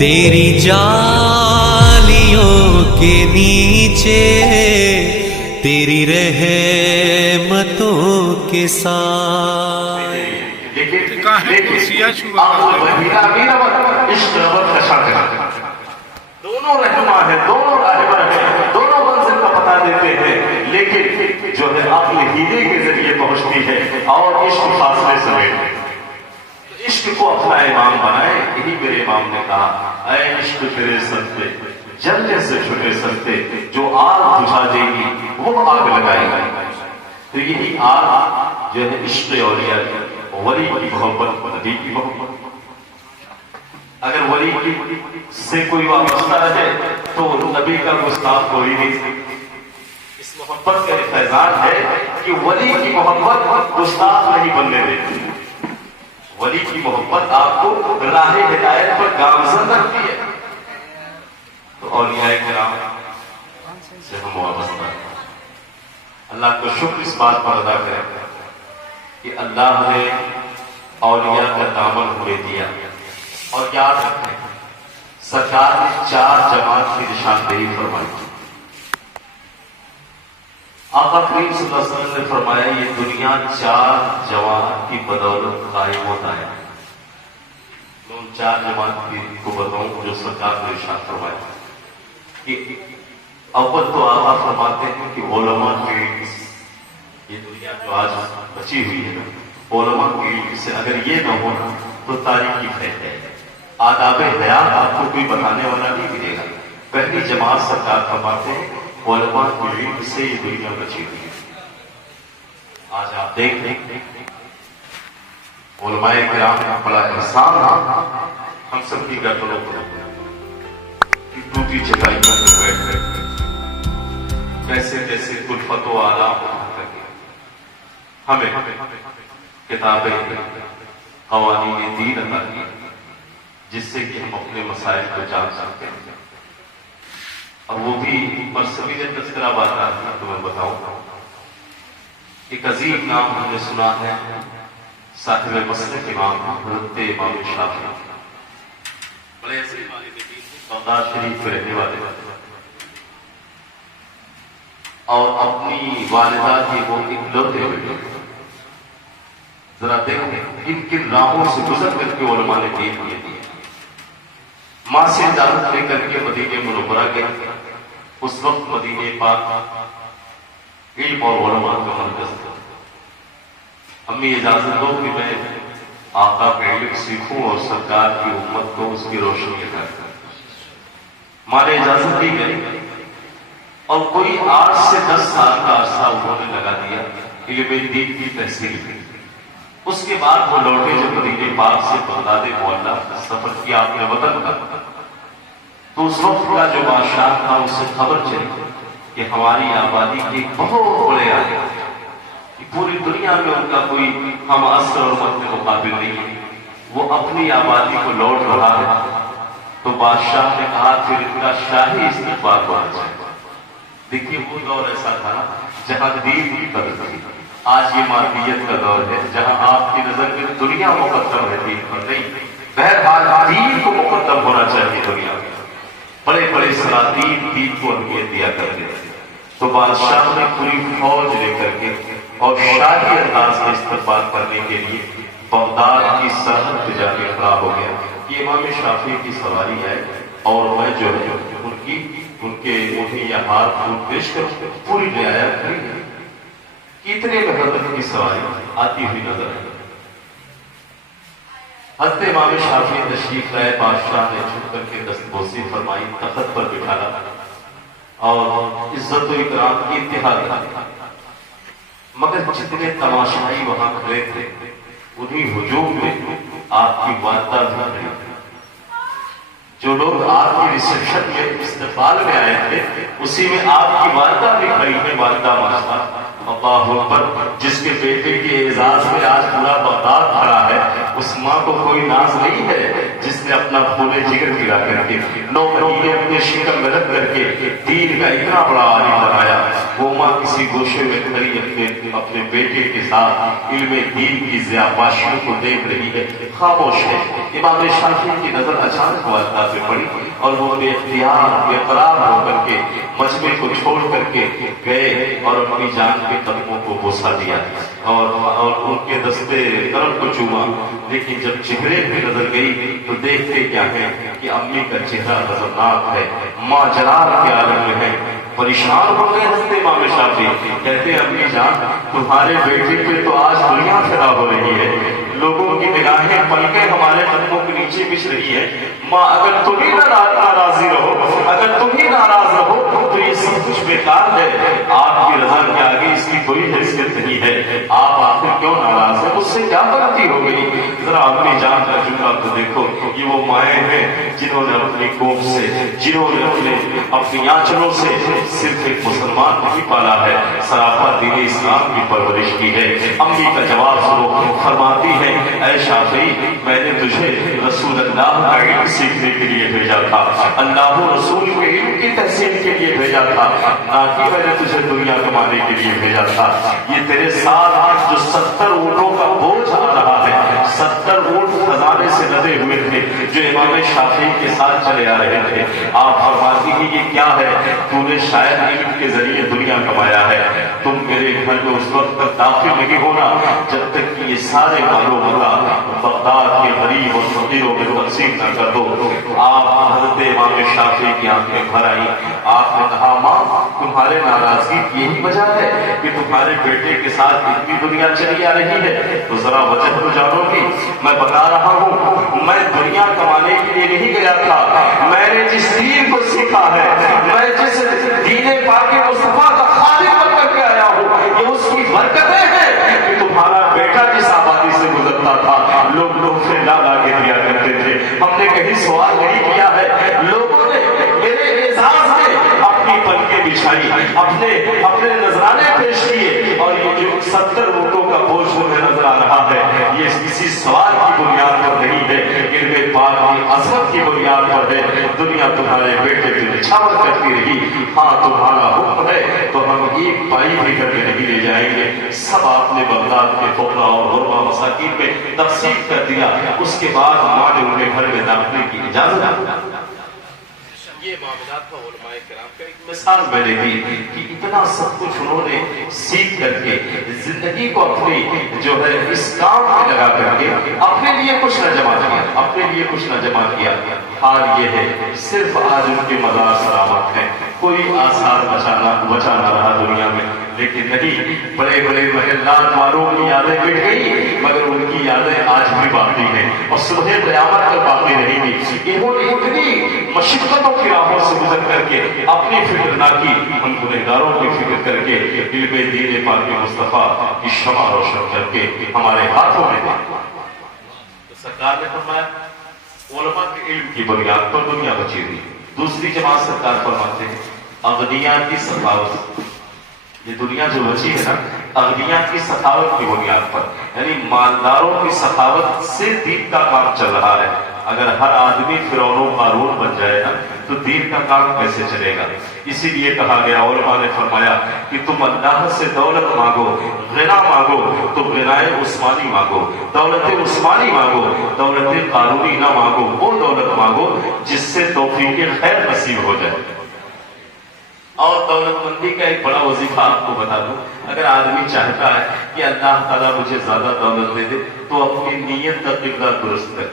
تیری جالیوں کے نیچے تیری رحمتوں کے ساتھ دونوں رہنما ہے، دونوں راہبر ہیں، دونوں منزل کا پتہ دیتے ہیں، لیکن جو ہے عقل ہیرے کے ذریعے پہنچتی ہے اور عشق فاصلے سمیت عشق کو اپنا امام بنائے. یہی میرے امام نے کہا، اے عشق تیرے سر پہ جلنے سے چھٹے سکتے، جو آگ بجھا دے گی وہ آگ لگائے گا. تو یہی آگ جو ہے عشق اولیاء کی، ولی کی محبت، نبی کی محبت. اگر ولی سے کوئی وابستہ رہے تو نبی کا گستاخ کوئی نہیں. اس محبت کا فیضان ہے کہ ولی کی محبت گستاخ نہیں بننے دیتی. ولی کی محبت آپ کو راہ ہدایت پر گامزن رکھتی ہے. تو اولیاء کرام سے ہم وابستہ ہیں. اللہ کو شکر اس بات پر ادا کریں کہ اللہ نے اولیاء کا دامن ہمیں دیا. اور یاد رکھیں، سرکار نے 4 جماعت کی نشاندہی فرمائی. آقا کریم صلی اللہ علیہ وسلم نے فرمایا یہ دنیا 4 جماعت کی بدولت قائم ہوتا ہے. میں ان 4 جماعت کو بتاؤں جو سرکار نے ارشاد فرمایا کہ اول تو آقا فرماتے ہیں کہ علماء کی علم، یہ دنیا جو آج بچی ہوئی ہے علماء کی علم سے اگر یہ نہ ہونا تو تاریخی پھیل ہے. آداب حیات آپ کو کوئی بتانے والا نہیں ملے گا. پہلی جماعت سرکار فرماتے ہیں علماء کی علم سے یہ دنیا بچی ہوئی ہے. آج آپ دیکھ علماء کرام کا بڑا احسان ہم سب کی گردنوں پر ٹوٹی چٹائیوں پر بیٹھ کر کیسے کیسے کلفت و آلام اٹھا کر کے ہمیں کتابیں قوانین دین عطا کی جس سے کہ ہم اپنے مسائل کو جان سکتے ہیں. اور وہ بھی مرسوی نے تذکرہ بات تمہیں بتاؤں. ایک عظیم نام ہم نے سنا ہے صاحب مسلک امام حضرت امام شافعی، بڑے عظیم عالم دین بغداد شریف میں رہنے والے اور اپنی والدہ کی وہ اکلوتے بیٹے. ذرا دیکھیں کن کن راہوں سے گزر کر کے علماء نے دین کیے دیے. ماں سے اجازت لے کر کے مدینہ منورہ گئے. اس وقت مدینہ پاک علم اور علماء کا مرکز تھا. امی اجازت دو کہ میں آقا کا علم سیکھوں اور سرکار کی امت کو اس کی روشنی عطا کروں. ماں نے اجازت دی گئی اور کوئی 8 سے 10 سال کا عرصہ انہوں نے لگا دیا علم دین کی تحصیل کی. اس کے بعد وہ لوٹے جب مدینہ پاک سے بغداد معلیٰ سفر کیا اپنے وطن کا. تو اس وقت کا جو بادشاہ تھا اس سے خبر چلی کہ ہماری آبادی کے بہت بڑے آئے کہ پوری دنیا میں ان کا کوئی ہم عصر اور مت میں مقابل نہیں ہے. وہ اپنی آبادی کو لوٹ رہا ہے. تو بادشاہ نے کہا پھر ان کا شاہی استقبال ہونا چاہیے. دیکھیے وہ دور ایسا تھا جہاں دین کی قدر تھی. آج یہ مادیت کا دور ہے جہاں آپ کی نظر میں دنیا مقدم ہے دین پر نہیں. بہرحال دین کو مقدم ہونا چاہیے دنیا میں. بڑے بڑے سلاطین دین کو اہمیت دیا کرتے تھے. تو بادشاہ نے پوری فوج لے کر کے اور شاہی انداز میں استقبال کرنے کے لیے بغداد کی سرحد پہ جا کے کھڑا ہو گیا. یہ امام شافعی کی سواری ہے اور میں جو ہے ان کے انہیں یہ ہار پھول پیش کر پوری رعایت کری ہے. کتنے محبت کی سواری آتی ہوئی نظر ہے. حضرت امام شافعی تشریف لائے. بادشاہ نے چھپ کر کے دستبوسی فرمائی، تخت پر بٹھانا اور عزت و اکرام کی انتہا دی. مگر جتنے تماشائی وہاں کھڑے تھے انہیں ہجوم میں آپ کی والدہ بھی کھڑی. جو لوگ آپ کی ریسیپشن میں استقبال میں آئے تھے اسی میں آپ کی والدہ بھی کھڑی ہے. والدہ ماشاءاللہ اللہ اکبر، جس کے بیٹے کے اعزاز میں آج پورا بغداد کھڑا ہے، اس ماں کو کوئی ناز نہیں ہے جس نے اپنا خون جگر گرا کر کے 9 مہینے اپنے شکم میں رکھ کر کے دین کا اتنا بڑا عالم بنایا. وہ ماں کسی گوشے میں کھڑی اپنے بیٹے کے ساتھ علم دین کی ضیاباشیوں کو دیکھ رہی ہے، خاموش ہے. امام شافعی کی نظر اچانک والدہ پہ پڑی اور وہ بے اختیار بے قرار ہو کر کے مجمع کو چھوڑ کر کے گئے اور اپنی جان کے قدموں کو بوسہ دیا اور ان کے دستے کرم کو چوما. لیکن جب چہرے پہ نظر گئی تو دیکھتے کیا ہے کہ امی کا چہرہ خطرناک ہے، ماں جلال کے عالم میں ہے. پریشان ہو گئے حضرت امام شافعی، کہتے ہیں امی جان تمہارے بیٹے پہ تو آج دنیا فدا ہو رہی ہے، لوگوں کی نگاہیں پلکیں ہمارے قدموں کے نیچے بچھ رہی ہے. ماں اگر تم ہی ناراضی رہو، اگر تم ہی ناراض رہو تو یہ سب کچھ بیکار ہے. آپ کی رضا کے آگے اس کی کوئی حیثیت نہیں ہے. آپ آخر کیوں ناراض ہیں؟ مجھ سے کیا غلطی ہو گئی؟ ذرا اپنی جان کا جملہ تو دیکھو. یہ وہ مائیں ہیں جنہوں نے اپنی کوکھ سے، جنہوں نے اپنی آنچلوں سے صرف ایک مسلمان نہیں پالا ہے، سراپا دین اسلام کی پرورش کی ہے. امی کا جواب سنو، فرماتی ہے اے شافعی میں نے تجھے رسول اللہ کا علم سیکھنے کے لیے بھیجا تھا، اللہ و رسول کے علم کی تحصیل کے لیے بھیجا تھا، نہ کہ میں نے تجھے دنیا کمانے کے لیے بھیجا تھا. یہ تیرے ساتھ جو 70 اونٹوں کا بوجھ آ رہا ہے، 70 اونٹ خزانے سے لدے ہوئے تھے جو امام شافعی کے ساتھ چلے آ رہے تھے. آپ فرماتی ہیں یہ کیا ہے؟ تو نے شاید علم کے ذریعے دنیا کمایا ہے. تم میرے گھر میں اس وقت تک داخل نہیں ہونا جب تک کہ یہ سارے مالو بغداد کے غریب اور فقیروں میں تقسیم نہ کر دو. آپ حضرت امام شافعی کی آنکھیں بھر آئی. آپ نے کہا ماں تمہارے ناراضگی کی یہی وجہ ہے کہ تمہارے بیٹے کے ساتھ اتنی دنیا چلی آ رہی ہے؟ تو ذرا وجہ تو جانو گی. میں بتا رہا ہوں میں دنیا کمانے کے لیے نہیں گیا تھا، میں نے جس دین کو سیکھا ہے، میں جس دین پاک مصطفیٰ کا خادم بن کر کے آیا ہوں، یہ اس کی برکتیں ہیں کہ تمہارا بیٹا جس آبادی سے گزرتا تھا لوگ سے لا لا کے دیا کرتے تھے. ہم نے کہیں سوال نہیں کیا ہے، لوگوں نے میرے اعزاز میں اپنی پلکیں بچھائی، اپنے نذرانے پیش کیے. اور یہ جو 70 اونٹوں کا بوجھ مجھے نظر آ رہا ہے یہ کسی سوال کی بنیاد پر نہیں ہے، علم پاک کی عظمت کی بنیاد پر ہے. دنیا تمہارے بیٹے پہ نچھاور کرتی رہی، ہاں تمہارا حکم ہے تو ہم ایک پائی بھی کر کے نہیں لے جائیں گے. سب آپ نے بغداد کے فقراء اور غربا مساکین میں تقسیم کر دیا. اس کے بعد ماں نے انہیں گھر میں داخلے کی اجازت دی. یہ معاملات تھا علماء کرام کا. ایک مثال میں نے دی کہ اتنا سب کچھ انہوں نے سیکھ کر کے زندگی کو اپنی جو ہے اس کام میں لگا کر کے اپنے لیے کچھ نہ جمع کیا، اپنے لیے کچھ نہ جمع کیا. حال یہ ہے صرف آج ان کے مزار سلامت ہیں، کوئی آثار بچا نہ رہا دنیا میں. لیکن نہیں، بڑے بڑے محلات والوں کی یادیں مٹ گئی مگر ان کی یادیں آج بھی باقی ہیں اور صبح قیامت تک باقی رہیں گی. انہوں نے اتنی مشقتوں کی راہوں سے گزر کر کے اپنی فکر نہ کی، ان گنہگاروں کی فکر کر کے علم دین پاک مصطفیٰ کی شمع روشن کر کے ہمارے ہاتھوں میں دے. تو سرکار نے فرمایا علماء کے علم کی بنیاد پر دنیا بچی ہوئی. دوسری جماعت سرکار فرماتے ہیں اغنیاء کی سخاوت. یہ دنیا جو بچی ہے نا اغنیاء کی سخاوت کی بنیاد پر، یعنی مالداروں کی سخاوت سے دین کا کام چل رہا ہے. اگر ہر آدمی فرعون و قارون بن جائے نا تو دین کا کام کیسے چلے گا؟ اسی لیے کہا گیا، علماء نے فرمایا کہ تم اللہ سے دولت مانگو، غنا مانگو تو غنائے عثمانی مانگو، دولت عثمانی مانگو، دولت قارونی نہ مانگو. وہ دولت مانگو جس سے توفیق خیر نصیب ہو جائے. اور دولت مندی کا ایک بڑا وظیفہ آپ کو بتا دوں، اگر آدمی چاہتا ہے کہ اللہ تعالیٰ مجھے زیادہ دولت دے دے تو اپنی نیت کا قبلہ درست کر،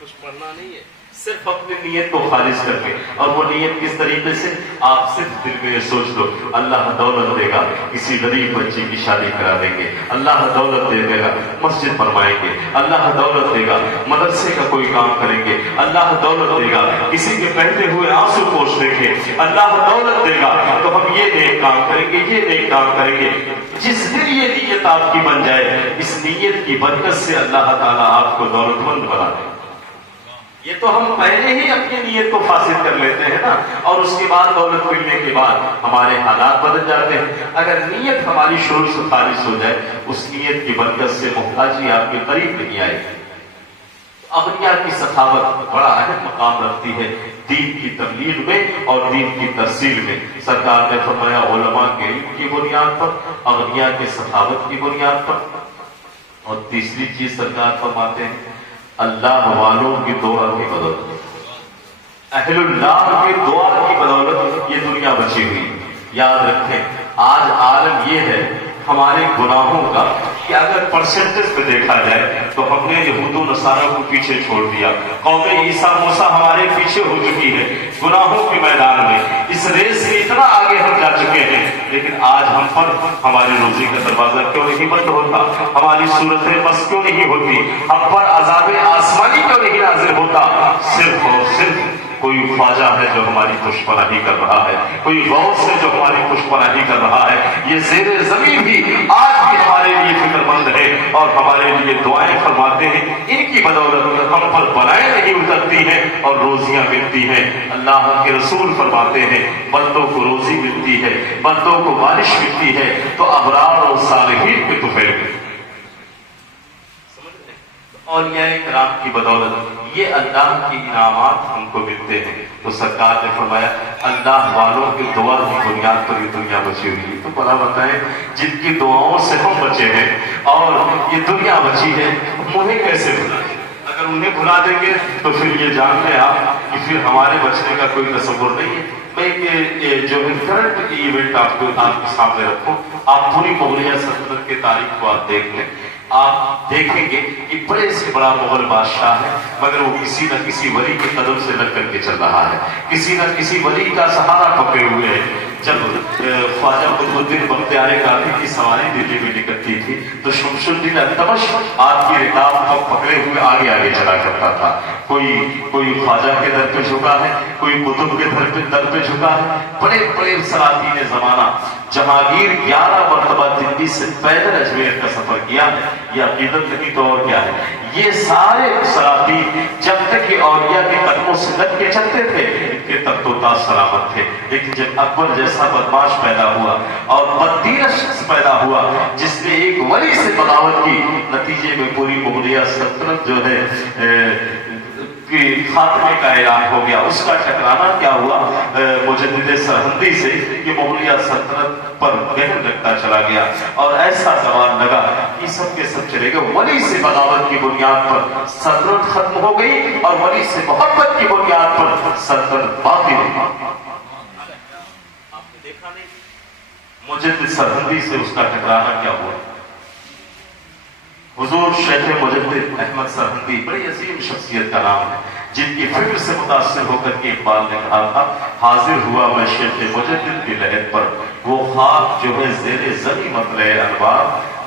کچھ پڑھنا نہیں ہے، صرف اپنی نیت کو خالص کر کے. اور وہ نیت کس طریقے سے؟ آپ صرف دل میں یہ سوچ دو اللہ دولت دے گا، کسی غریب بچے کی شادی کرا دیں گے، اللہ دولت دے گا مسجد بنوائیں گے، اللہ دولت دے گا مدرسے کا کوئی کام کریں گے، اللہ دولت دے گا کسی کے بہتے ہوئے آنسو پوچھ دیں گے، اللہ دولت دے گا تو ہم یہ نیک کام کریں گے، یہ نیک کام کریں گے. جس دن یہ نیت آپ کی بن جائے، اس نیت کی برکت سے اللہ تعالیٰ آپ کو دولت مند بنا دے. یہ تو ہم پہلے ہی اپنی نیت کو فاسد کر لیتے ہیں نا، اور اس کے بعد دولت ملنے کے بعد ہمارے حالات بدل جاتے ہیں. اگر نیت ہماری شروع سے خالص ہو جائے، اس نیت کی برکت سے محتاجی آپ کے قریب نہیں آئے. اغنیا کی سخاوت بڑا اہم مقام رکھتی ہے دین کی تبلیغ میں اور دین کی ترسیل میں. سرکار نے فرمایا علماء کے علم کی بنیاد پر، اغنیا کے سخاوت کی بنیاد پر. اور تیسری چیز سرکار فرماتے ہیں اللہ والوں کی دعا کی بدولت، اہل اللہ کی دعا کی بدولت یہ دنیا بچی ہوئی. یاد رکھیں آج عالم یہ ہے ہمارے گناہوں کا کہ اگر پرسنٹیج پہ دیکھا جائے تو ہم نے یہود و نصارہ کو پیچھے چھوڑ دیا. قوم عیسیٰ موسیٰ ہمارے پیچھے ہو چکی ہے گناہوں کے میدان میں. اس ریس سے اتنا آگے ہم جا چکے ہیں، لیکن آج ہم پر ہماری روزی کا دروازہ کیوں نہیں بند ہوتا؟ ہماری صورتیں بس کیوں نہیں ہوتی؟ ہم پر عذاب آسمانی کیوں نہیں نازل ہوتا؟ صرف اور صرف کوئی خواجہ ہے جو ہماری خوشپناہی کر رہا ہے، کوئی غوث ہے جو ہماری خوشپناہی کر رہا ہے. یہ زیر زمین بھی آج بھی ہمارے لیے فکر مند ہے اور ہمارے لیے دعائیں فرماتے ہیں. ان کی بدولت ہم پر بلائیں نہیں اترتی ہیں اور روزیاں ملتی ہیں. اللہ کے رسول فرماتے ہیں بندوں کو روزی ملتی ہے، بندوں کو بارش ملتی ہے تو ابرار اور صالحین کے طفیل میں. اولیاء کرام کی بدولت یہ اللہ کی انعامات ہم کو ملتے ہیں. تو سرکار نے فرمایا اللہ والوں کی دعا کی بنیاد پر یہ دنیا بچی ہوئی ہے. تو بڑا بتائیں جن کی دعاؤں سے ہم بچے ہیں اور یہ دنیا بچی ہے، انہیں کیسے بھلائیں؟ اگر انہیں بھلا دیں گے تو پھر یہ جان لیں آپ کہ پھر ہمارے بچنے کا کوئی تصور نہیں ہے. میں جو کرنٹ ایونٹ آپ کے سامنے رکھوں، آپ پوری مغلیہ سلطنت کے تاریخ کو آپ دیکھ لیں. آپ دیکھیں گے کہ بڑے سے بڑا مغل بادشاہ ہے مگر وہ کسی نہ کسی ولی کے قدم سے لگ کر کے چل رہا ہے، کسی نہ کسی ولی کا سہارا پکڑے ہوئے ہے. جب خواجہ قطب الدین بختیار کافی کی سواری دلی میں نکلتی تھی تو شمس الدین التمش آپ کی رکاب کو پکڑے ہوئے آگے آگے چلا کرتا تھا. کوئی خواجہ کے در پہ جھکا ہے، کوئی قطب کے در پہ جھکا ہے. بڑے بڑے سلاطین زمانہ جہانگیر 11 مرتبہ دلی سے پیدل اجمیر کا سفر کیا ہے. یہ عقیدت نہیں تو اور کیا ہے. یہ سارے سلاطین جب تک کہ اولیاء کے قدموں سے لگ کے چلتے تھے ان کے تخت و تاج سلامت تھے. لیکن جب اکبر جیسا بدماش پیدا ہوا اور بددین شخص پیدا ہوا جس نے ایک ولی سے بغاوت کی، نتیجے میں پوری مغلیہ سلطنت جو ہے کہ خاتمے کا اعلان ہو گیا. اس کا ٹکرانا کیا ہوا مجدد سرہندی سے کہ مغلیہ سلطنت پر گہر لگتا چلا گیا اور ایسا زمان لگا کہ سب کے سب چلے گئے. ولی سے بغاوت کی بنیاد پر سلطنت ختم ہو گئی اور ولی سے محبت کی بنیاد پر سلطنت باقی رہی. آپ نے دیکھا نہیں مجدد سرہندی سے اس کا ٹکرانا کیا ہوا. حضور شیخ مجدد احمد سرہندی بڑی عظیم شخصیت کا نام ہے جن کی فکر سے متاثر ہو کر کے اقبال نے کہا تھا حاضر ہوا میں شیخ مجدد کی لحد پر، وہ خاک جو ہے زیر زمین مطلع انوار،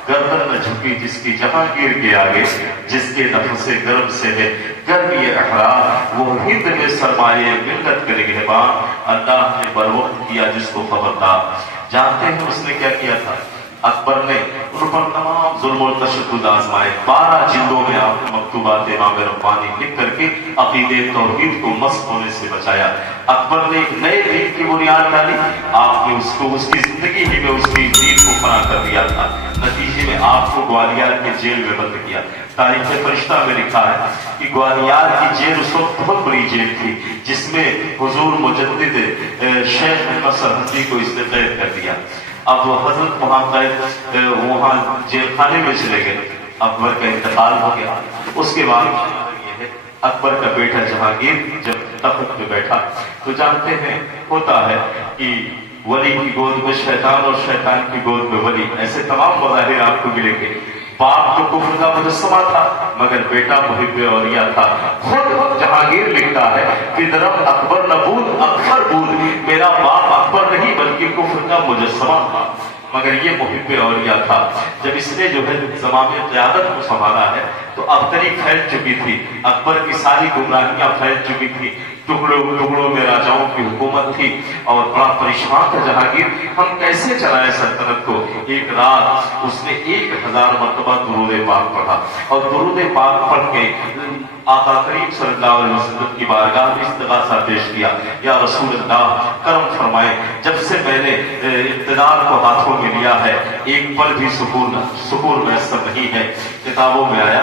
گردن نہ جھکی جس کی جہانگیر کے آگے، جس کے نفس گرم سے ہے گرم یہ احرار، وہ ہند میں سرمایہ ملت کے نگہبان، اللہ نے بروقت کیا جس کو خبردار. جانتے ہیں اس نے کیا کیا تھا؟ اکبر نے ان پر تمام ظلم و تشدد آزمائے. 12 جلدوں میں آپ نے مکتوبات امام ربانی لکھ کر کے عقیدے توحید کو مسخ ہونے سے بچایا. اکبر نے ایک نئے دین کی بنیاد ڈالی. آپ نے اس کو اس کی زندگی ہی میں اس کی دین کو فنا کر دیا تھا. نتیجے میں آپ کو گوالیار کے جیل میں بند کیا. تاریخ فرشتہ میں لکھا ہے کہ گوالیار کی جیل اس وقت بہت بڑی جیل تھی جس میں حضور مجدد شیخ احمد سرہندی کو اس نے قید کر دیا. اب حضرت وہاں جیل خانے میں چلے گئے. اکبر کا انتقال ہو گیا. اس کے بعد یہ ہے اکبر کا بیٹا جہانگیر جب تخت پہ بیٹھا تو جانتے ہیں ہوتا ہے کہ ولی کی گود میں شیطان اور شیطان کی گود میں ولی، ایسے تمام مظاہر آپ کو ملیں گے. باپ تو کفر کا مجسمہ تھا مگر بیٹا محب اولیاء تھا. خود جہانگیر لکھتا ہے کہ درم اکبر نبود اکبر بود، میرا باپ اکبر نہیں بلکہ کفر کا مجسمہ تھا مگر یہ محب اولیاء تھا. جب اس نے جو ہے زمام قیادت کو سنبھالا ہے تو ابتری پھیل چکی تھی، اکبر کی ساری گمراہیاں پھیل چکی تھی، ٹکڑوں میں راجاؤں کی حکومت تھی اور بڑا پریشان تھا جہانگیر ہم کیسے چلائے سلطنت کو. ایک رات اس نے 1000 مرتبہ درود پاک پڑھا اور درود پاک پڑھ کے آقا کریم صلی اللہ علیہ وسلم کی بارگاہ میں استغاثہ پیش کیا. یا رسول اللہ کرم فرمائے، جب سے میں نے اقتدار کو ہاتھوں میں لیا ہے ایک پل بھی سکون میسر نہیں ہے. کتابوں میں آیا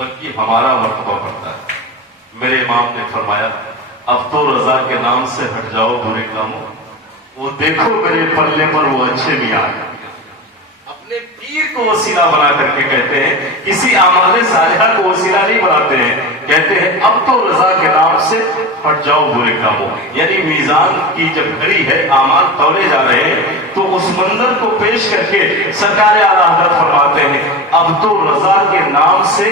بلکہ ہمارا مرتبہ بڑھتا ہے۔ میرے امام نے فرمایا اب تو رضا کے نام سے ہٹ جاؤ برے کاموں، وہ دیکھو میرے پلے پر وہ اچھے میاں ہیں۔ اپنے پیر کو وسیلہ بنا کر کے کہتے ہیں، کسی اعمال صالحہ کو وسیلہ نہیں بناتے ہیں، کہتے ہیں اب تو رضا کے نام سے ہٹ جاؤ برے کاموں۔ یعنی میزان کی جب گھڑی ہے، اعمال تولے جا رہے ہیں، تو اس منظر کو پیش کر کے سرکار اعلیٰ حضرت فرماتے ہیں اب تو رضا کے نام سے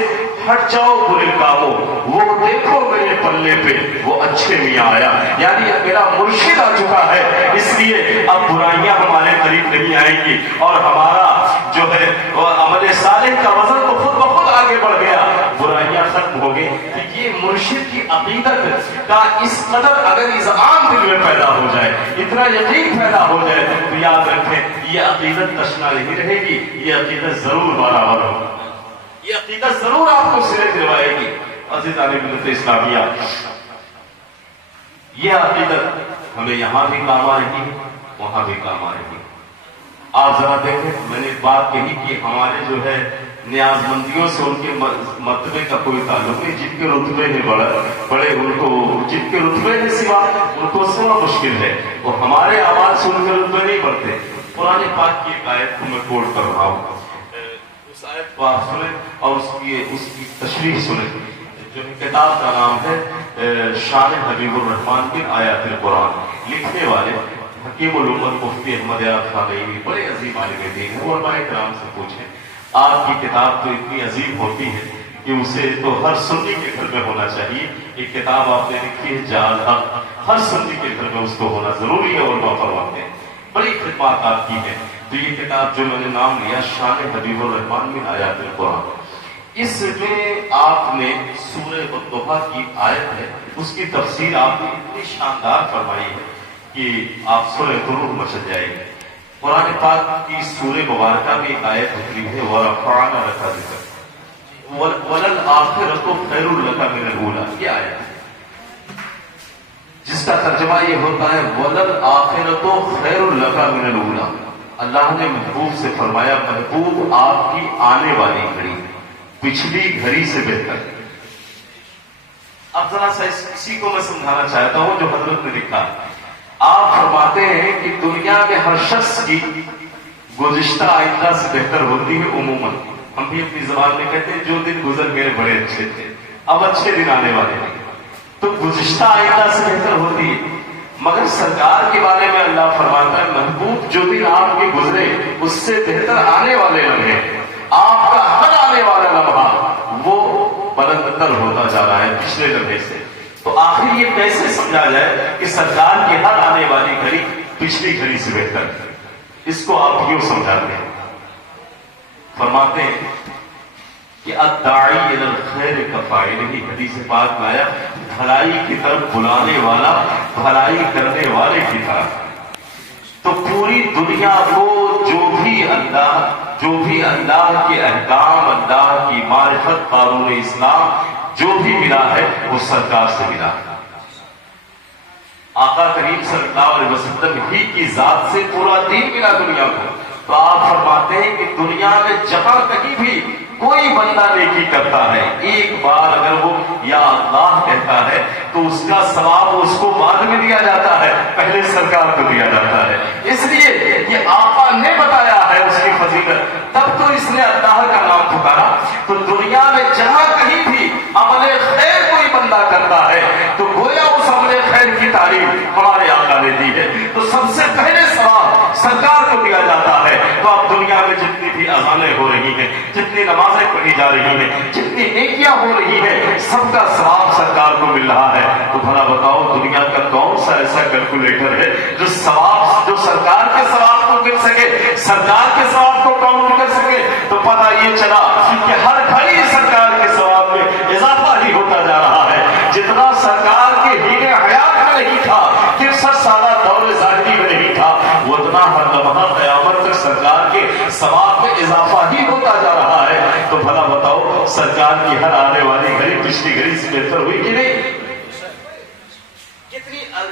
ہٹ جاؤ برے کاموں، وہ دیکھو میرے پلے پہ وہ اچھے میاں آیا۔ یعنی میرا مرشد آ چکا ہے، اس لیے اب برائیاں ہمارے قریب نہیں آئیں گی، اور ہمارا جو ہے وہ عمل صالح کا وزن تو خود بخود آگے بڑھ گیا، برائیاں ختم ہو گئی۔ یہ مرشد کی عقیدت کا اس قدر اگر اذعان دل میں پیدا ہو جائے، اتنا یقین پیدا ہو جائے، تو یاد رکھیں یہ عقیدت تشنا نہیں رہے گی، یہ عقیدت ضرور برابر ہوگی، یہ عقیدت ضرور آپ کو سرے دلوائے گی۔ عزیزان ملت اسلامیہ، یہ عقیدت ہمیں یہاں بھی کام آئے گی، وہاں بھی کام آئے گی۔ آپ ذرا دیکھیں، میں نے بات کہی کہ ہمارے جو ہے نیاز مندیوں سے ان کے مرتبے کا کوئی تعلق نہیں، جن کے رتبے ہیں بڑے ان کو، جن کے رتبے ہیں سوا ان کو سوا مشکل ہے، وہ ہمارے آواز سے ان کے رتبے نہیں بڑھتے۔ قرآن پاک کی ایک آیت کو میں کوٹ کر رہا ہوں، اس آیت کو آپ سنیں اور اس کی تشریح سنیں، جو کتاب کا نام ہے شان حبیب الرحمن بن آیات القرآن، لکھنے والے حکیم الامت مفتی احمد یار خانعی، بڑے عظیم عالم دین ہیں۔ علماء کرام سے پوچھیں، آپ کی کتاب تو اتنی عظیم ہوتی ہے کہ اسے تو ہر سنی کے گھر میں ہونا چاہیے۔ ایک کتاب آپ نے لکھی ہے جال حق، ہر سنی کے گھر میں اس کو ہونا ضروری ہے، علماء فرماتے ہیں۔ بڑی خدمات آپ کی ہے۔ تو یہ کتاب جو میں نے نام لیا شان حبیب الرحمن بن آیات القرآن، اس میں آپ نے سورہ والضحیٰ کی آیت ہے، اس کی تفسیر آپ نے اتنی شاندار فرمائی ہے کہ آپ سنیں تو روح مچل جائے گی۔ قرآن پاک کی سورہ مبارکہ میں ایک آیت اتری ہے وَرَفَعْنَا لَكَ ذِكْرَكَ وَلَلْآخِرَةُ خَيْرٌ لَكَ مِنَ الْأُولَىٰ، یہ آیت جس کا ترجمہ یہ ہوتا ہے وَلَلْآخِرَةُ خَيْرٌ لَكَ مِنَ الْأُولَىٰ۔ اللہ نے محبوب سے فرمایا محبوب آپ کی آنے والی گھڑی پچھلی گھڑی سے بہتر ہے۔ اب ذرا سا اسی کو میں سمجھانا چاہتا ہوں جو حضرت نے لکھا۔ آپ فرماتے ہیں کہ دنیا میں ہر شخص کی گزشتہ آئندہ سے بہتر ہوتی ہے عموماً۔ ہم بھی اپنی زبان میں کہتے ہیں جو دن گزر گئے بڑے اچھے تھے، اب اچھے دن آنے والے ہیں، تو گزشتہ آئندہ سے بہتر ہوتی ہے۔ مگر سرکار کے بارے میں اللہ فرماتا ہے محبوب جو دن آپ کے گزرے اس سے بہتر آنے والے لمحے، آپ کا ہر آنے والا لمحہ وہ بلندتر ہوتا جا رہا ہے پچھلے لمحے سے۔ تو آخر یہ کیسے سمجھا جائے کہ سرکار کی ہر آنے والی گھڑی پچھلی گھڑی سے بہتر ہے؟ اس کو آپ یوں سمجھاتے ہیں، فرماتے ہیں کہ الداعی الی الخیر کفاعلہ، حدیث پاک میں آیا بھلائی کی طرف بلانے والا بھلائی کرنے والے کی طرف۔ تو پوری دنیا کو جو بھی اللہ کے احکام، اللہ کی معرفت، قانون اسلام جو بھی ملا ہے وہ سرکار سے ملا۔ آقا کریم صلی اللہ علیہ وسلم ہی کی ذات سے پورا دین ملا دنیا کو۔ تو آپ فرماتے ہیں کہ دنیا میں جہاں کہیں بھی کوئی بندہ نیکی کرتا ہے، ایک بار اگر وہ یا اللہ کہتا ہے تو اس کا ثواب اس کو بعد میں دیا جاتا ہے، پہلے سرکار کو دیا جاتا ہے۔ اس لیے یہ آقا نے بتایا ہے اس کی فضیلت، تب تو اس نے اللہ کا نام پکارا۔ تو دنیا میں جہاں کہیں بھی عمل خیر کوئی بندہ کرتا ہے تو گویا اس عمل خیر کی تعریف ہمارے آقا نے دی ہے، تو سب سے پہلے ثواب سرکار کو دیا جاتا ہے۔ تو اب دنیا میں جتنی بھی اذانیں ہو رہی ہیں، جتنی نمازیں پڑھی جا رہی ہیں، جتنی نیکیاں ہو رہی ہیں، سب کا ثواب سرکار کو مل رہا ہے۔ تو بھلا بتاؤ دنیا کا کون سا ایسا کیلکولیٹر ہے جو سرکار کے ثواب کو گر سکے، سرکار کے ثواب کو کاؤنٹ کر سکے؟ تو پتہ یہ چلا کہ ہر گھڑی سرکار کے ثواب میں اضافہ ہی ہوتا جا رہا ہے۔ جتنا سرکار کے ہیرے حیات میں نہیں تھا، 63 سالہ دور ظاہری میں نہیں تھا، اتنا ہر لمحہ قیامت تک سرکار کے ثواب میں اضافہ ہی ہوتا جا رہا ہے۔ تو بھلا بتاؤ سرکار کی ہر آنے والی گھڑی پچھلی گھڑی سے بہتر ہوئی کہ نہیں؟ کتنی